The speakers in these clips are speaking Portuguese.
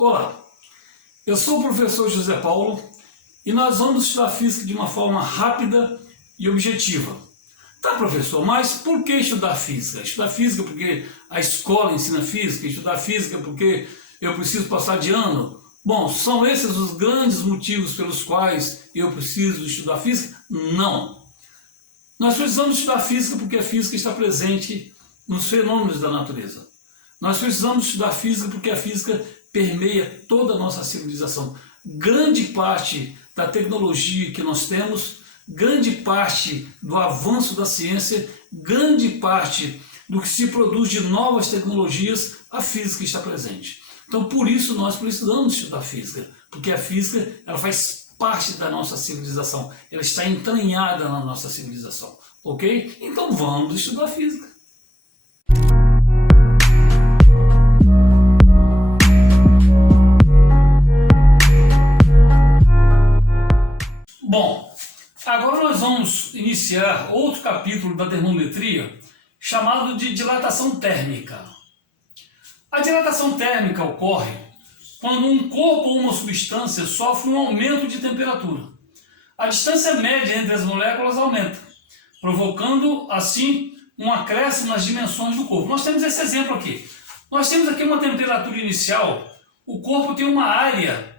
Olá, eu sou o professor José Paulo e nós vamos estudar física de uma forma rápida e objetiva. Tá, professor, mas por que estudar física? Estudar física porque a escola ensina física? Estudar física porque eu preciso passar de ano? Bom, são esses os grandes motivos pelos quais eu preciso estudar física? Não. Nós precisamos estudar física porque a física está presente nos fenômenos da natureza. Nós precisamos estudar física porque a física permeia toda a nossa civilização. Grande parte da tecnologia que nós temos, grande parte do avanço da ciência, grande parte do que se produz de novas tecnologias, a física está presente. Então, por isso, nós precisamos estudar física, porque a física ela faz parte da nossa civilização, ela está entranhada na nossa civilização, ok? Então, vamos estudar física. Bom, agora nós vamos iniciar outro capítulo da termometria chamado de dilatação térmica. A dilatação térmica ocorre quando um corpo ou uma substância sofre um aumento de temperatura. A distância média entre as moléculas aumenta, provocando assim um acréscimo nas dimensões do corpo. Nós temos esse exemplo aqui. Nós temos aqui uma temperatura inicial, o corpo tem uma área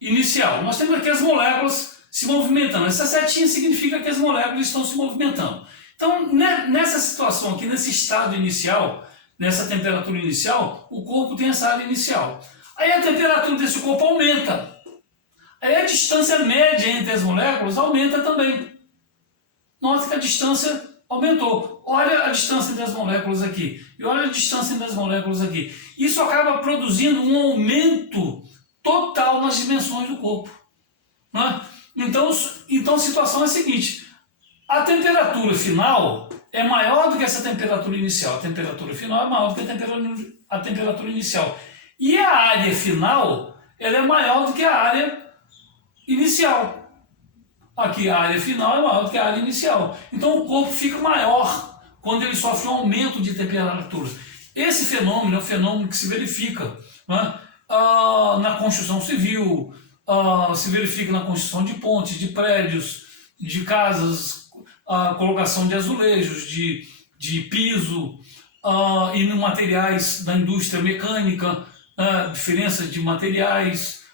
inicial. Nós temos aqui as moléculas se movimentando. Essa setinha significa que as moléculas estão se movimentando. Então, nessa situação aqui, nesse estado inicial, nessa temperatura inicial, o corpo tem essa área inicial. Aí a temperatura desse corpo aumenta. Aí a distância média entre as moléculas aumenta também. Nota que a distância aumentou. Olha a distância entre as moléculas aqui. E olha a distância entre as moléculas aqui. Isso acaba produzindo um aumento total nas dimensões do corpo. Não é? Então a situação é a seguinte, a temperatura final é maior do que essa temperatura inicial, a temperatura final é maior do que a temperatura inicial. E a área final ela é maior do que a área inicial. Aqui a área final é maior do que a área inicial. Então o corpo fica maior quando ele sofre um aumento de temperatura. Esse fenômeno é um fenômeno que se verifica, né, na construção civil, se verifica na construção de pontes, de prédios, de casas, colocação de azulejos, de piso, e nos materiais da indústria mecânica, diferença de materiais,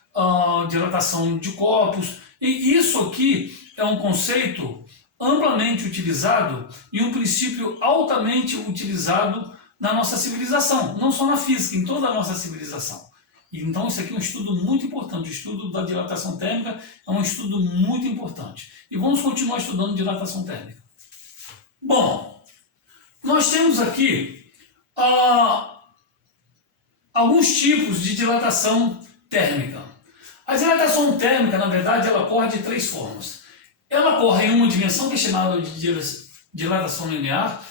dilatação de corpos. E isso aqui é um conceito amplamente utilizado e um princípio altamente utilizado na nossa civilização, não só na física, em toda a nossa civilização. Então isso aqui é um estudo muito importante, o estudo da dilatação térmica é um estudo muito importante. E vamos continuar estudando dilatação térmica. Bom, nós temos aqui alguns tipos de dilatação térmica. A dilatação térmica, na verdade, ela ocorre de três formas. Ela ocorre em uma dimensão que é chamada de dilatação linear,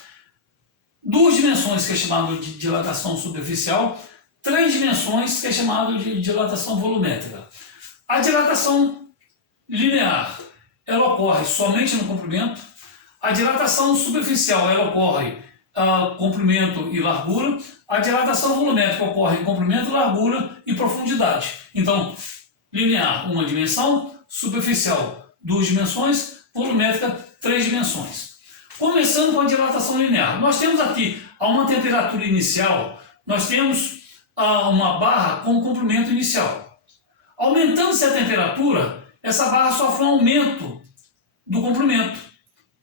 duas dimensões que é chamada de dilatação superficial, três dimensões que é chamado de dilatação volumétrica. A dilatação linear, ela ocorre somente no comprimento. A dilatação superficial, ela ocorre comprimento e largura. A dilatação volumétrica ocorre em comprimento, largura e profundidade. Então, linear, uma dimensão, superficial, duas dimensões, volumétrica, três dimensões. Começando com a dilatação linear. Nós temos aqui, a uma temperatura inicial, nós temos uma barra com comprimento inicial. Aumentando-se a temperatura, essa barra sofre um aumento do comprimento.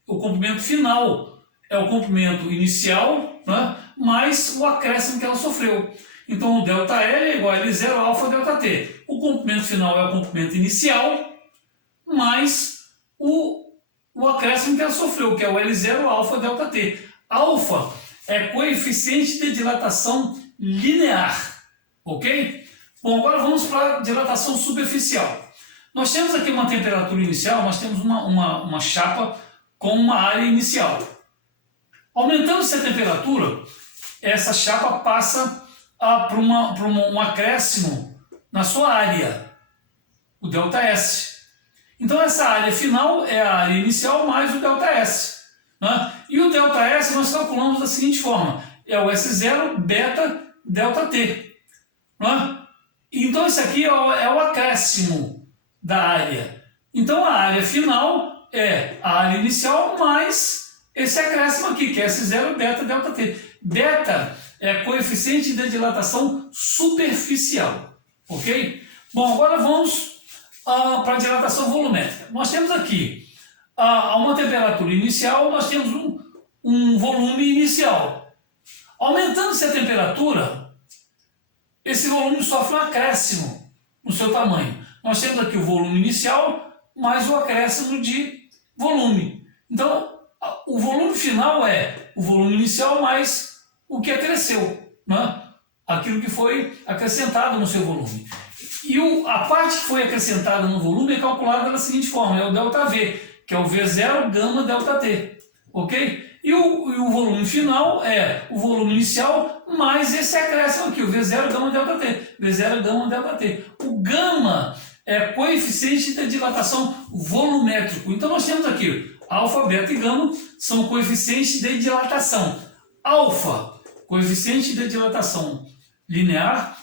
O comprimento final é o comprimento inicial, né, mais o acréscimo que ela sofreu. Então o ΔL é igual a L0 alfa ΔT. O comprimento final é o comprimento inicial mais o acréscimo que ela sofreu, que é o L0 alfa ΔT. Alfa é coeficiente de dilatação linear, ok? Bom, agora vamos para a dilatação superficial. Nós temos aqui uma temperatura inicial, nós temos uma chapa com uma área inicial. Aumentando-se a temperatura, essa chapa passa para um acréscimo na sua área, o ΔS. Então essa área final é a área inicial mais o ΔS. Né? E o ΔS nós calculamos da seguinte forma, é o S0 beta ΔT. Não é? Então Então isso aqui é o acréscimo da área. Então a área final é a área inicial mais esse acréscimo aqui, que é S0 beta delta T. Beta é coeficiente de dilatação superficial, ok? Bom, agora vamos para a dilatação volumétrica. Nós temos aqui a uma temperatura inicial, nós temos um volume inicial. Aumentando-se a temperatura, esse volume sofre um acréscimo no seu tamanho. Nós temos aqui o volume inicial mais o acréscimo de volume. Então, o volume final é o volume inicial mais o que acresceu, né? Aquilo que foi acrescentado no seu volume. E a parte que foi acrescentada no volume é calculada da seguinte forma, é o ΔV, que é o V0 gama ΔT, ok? E o volume final é o volume inicial mais esse acréscimo aqui, o V0 gama ΔT, V0 gama ΔT. O gama é coeficiente de dilatação volumétrico. Então nós temos aqui alfa, beta e gama são coeficientes de dilatação. Alfa, coeficiente de dilatação linear,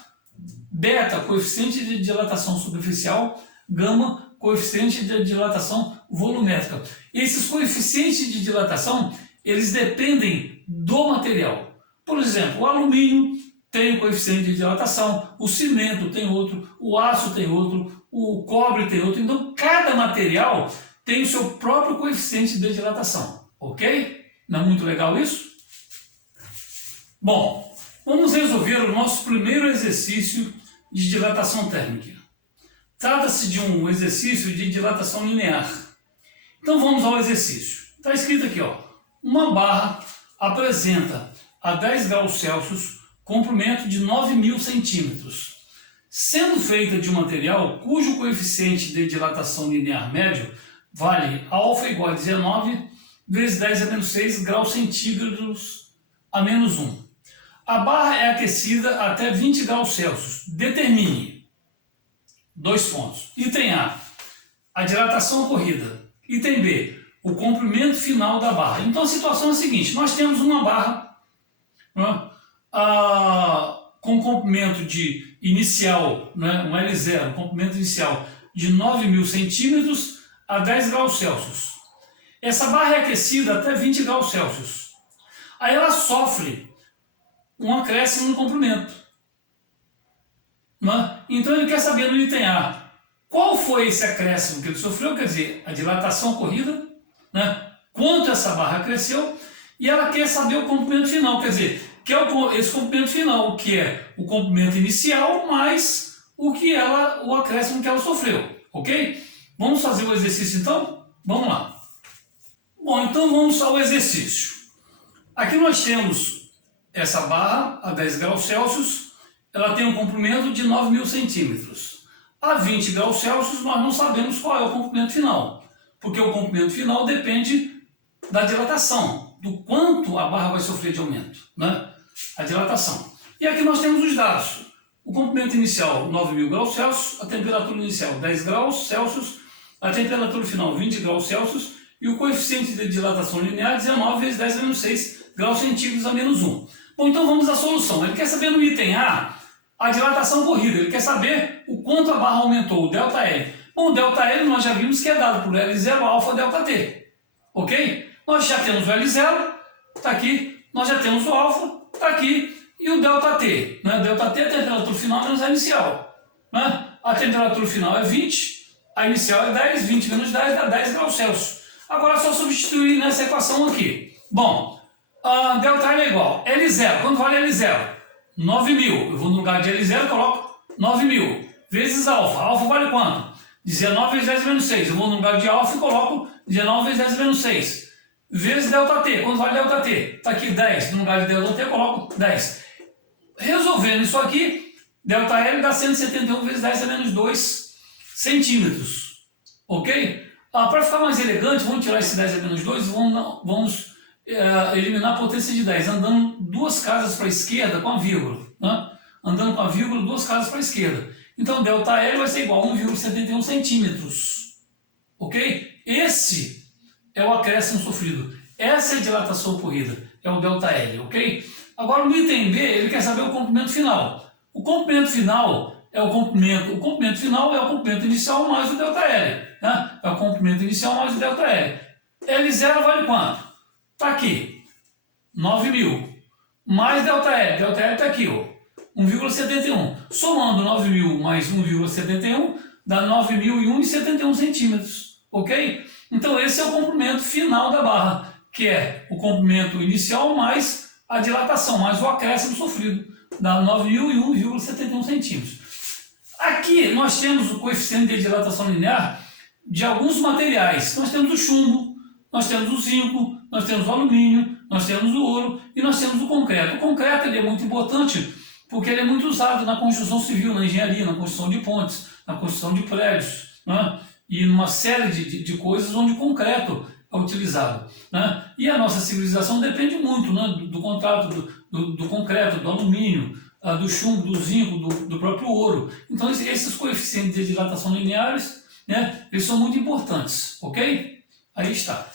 beta, coeficiente de dilatação superficial, gama, coeficiente de dilatação volumétrica. Esses coeficientes de dilatação, eles dependem do material. Por exemplo, o alumínio tem um coeficiente de dilatação, o cimento tem outro, o aço tem outro, o cobre tem outro. Então, cada material tem o seu próprio coeficiente de dilatação, ok? Não é muito legal isso? Bom, vamos resolver o nosso primeiro exercício de dilatação térmica. Trata-se de um exercício de dilatação linear. Então vamos ao exercício. Está escrito aqui, ó, uma barra apresenta a 10 graus Celsius comprimento de 9.000 centímetros, sendo feita de um material cujo coeficiente de dilatação linear médio vale alfa igual a 19 vezes 10 a menos 6 graus centígrados a menos 1. A barra é aquecida até 20 graus Celsius. Determine. 2 pontos. Item a dilatação ocorrida. Item B, o comprimento final da barra. Então a situação é a seguinte, nós temos uma barra, né, com comprimento de inicial, né, um L0, um comprimento inicial de 9.000 centímetros a 10 graus Celsius. Essa barra é aquecida até 20 graus Celsius. Aí ela sofre um acréscimo no comprimento, né? Então ele quer saber no item A, qual foi esse acréscimo que ele sofreu, quer dizer, a dilatação ocorrida, né? Quanto essa barra cresceu, e ela quer saber o comprimento final, quer dizer, que é esse comprimento final, que é o comprimento inicial mais o acréscimo que ela sofreu, ok? Vamos fazer o exercício então? Vamos lá. Bom, então vamos ao exercício. Aqui nós temos essa barra a 10 graus Celsius, ela tem um comprimento de 9.000 centímetros. A 20 graus Celsius nós não sabemos qual é o comprimento final, porque o comprimento final depende da dilatação, do quanto a barra vai sofrer de aumento, né? A dilatação. E aqui nós temos os dados. O comprimento inicial 9.000 graus Celsius, a temperatura inicial 10 graus Celsius, a temperatura final 20 graus Celsius e o coeficiente de dilatação linear 19 vezes 10 a menos 6 graus centígrados a menos 1. Bom, então vamos à solução. Ele quer saber no item A a dilatação ocorrida, ele quer saber o quanto a barra aumentou, o ΔL. Bom, o ΔL nós já vimos que é dado por L0 alfa ΔT, ok? Nós já temos o L0, está aqui, nós já temos o alfa, está aqui, e o ΔT, né? ΔT é a temperatura final menos a inicial, né? A temperatura final é 20, a inicial é 10, 20 menos 10 dá 10 graus Celsius. Agora é só substituir nessa equação aqui. Bom, ΔL é igual L0, quanto vale L0? 9.000, eu vou no lugar de L0 e coloco 9.000, vezes alfa. Alfa vale quanto? 19 vezes 10 menos 6, eu vou no lugar de alfa e coloco 19 vezes 10 menos 6, vezes ΔT, quanto vale ΔT? Está aqui 10, no lugar de ΔT eu coloco 10. Resolvendo isso aqui, ΔL dá 171 vezes 10 a menos 2 centímetros, ok? Para ficar mais elegante, vamos tirar esse 10 a menos 2 e vamos eliminar a potência de 10, andando 2 casas para a esquerda com a vírgula, né? Andando com a vírgula 2 casas para a esquerda. Então, ΔL vai ser igual a 1,71 centímetros, ok? Esse é o acréscimo sofrido, essa é a dilatação ocorrida, é o ΔL, ok? Agora, no item B, ele quer saber o comprimento final. O comprimento final é o comprimento final é o comprimento inicial mais o ΔL, né? É o comprimento inicial mais o ΔL. L0 vale quanto? Está aqui, 9.000, mais ΔL está aqui, ó, 1,71. Somando 9.000 mais 1,71, dá 9.001,71 centímetros, ok? Então esse é o comprimento final da barra, que é o comprimento inicial mais a dilatação, mais o acréscimo sofrido, dá 9.001,71 centímetros. Aqui nós temos o coeficiente de dilatação linear de alguns materiais. Nós temos o chumbo, nós temos o zinco, nós temos o alumínio, nós temos o ouro e nós temos o concreto. O concreto ele é muito importante porque ele é muito usado na construção civil, na engenharia, na construção de pontes, na construção de prédios, né? E numa série de coisas onde o concreto é utilizado, né? E a nossa civilização depende muito, né, do contrato do concreto, do alumínio, do chumbo, do zinco, do próprio ouro. Então esses coeficientes de dilatação lineares, né, eles são muito importantes, ok? Aí está.